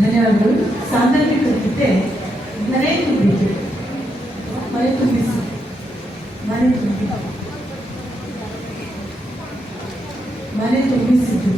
ನನಗೆ ಸಾಂದರ್ಭ ಕಲಿತೆ ನನೇ ತುಂಬಿದ್ದೆ ಮನೆ ತುಂಬಿಸಿ ಮನೆ ತುಂಬಿದ್ದ ಮನೆ ತುಂಬಿಸಿದ್ದು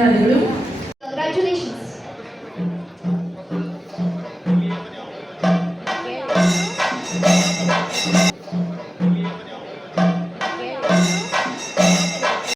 Amém.